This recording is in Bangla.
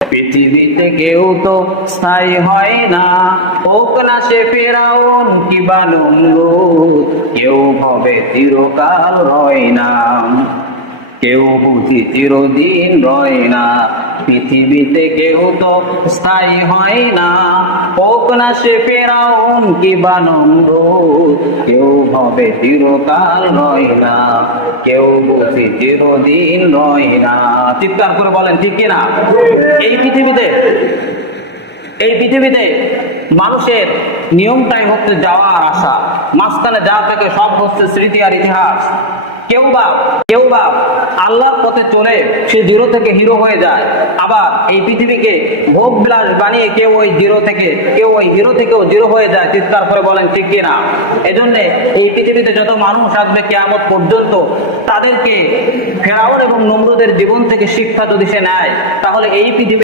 পৃথিবীতে কেউ তো স্থায়ী হয় না, হোক না সে ফেরাউন কিবা নমরুদ, কেউ হবে চিরকাল রয় না, কেউ বুঝি চিরদিন রয় না। পৃথিবীতে কেউ তো স্থায়ী হয় না, হোক না সে ফেরাউন কিবা নমরুদ, কেউ হবে চিরকাল রয় না, কেউ বুঝি চিরদিন রয় না। চিৎকার করে বলেন ঠিক কিনা? এই পৃথিবীতে মানুষের নিয়মটাই হচ্ছে যাওয়া আর আসা, মাঝখানে যা থেকে সব হচ্ছে স্মৃতি আর ইতিহাস। কেউ বা আল্লাহর পথে চলে সে জিরো থেকে হিরো হয়ে যায়, আবার এই পৃথিবীকে ভোগ বিলাস বানিয়ে কেউ ওই হিরো থেকেও জিরো হয়ে যায়। চিৎকার করে বলেন ঠিক কিনা? এজন্য এই পৃথিবীতে যত মানুষ আসবে কিয়ামত পর্যন্ত, তাদেরকে ফেরাউন এবং নমরুদের জীবন থেকে শিক্ষা যদি সে নেয়, তাহলে এই পৃথিবী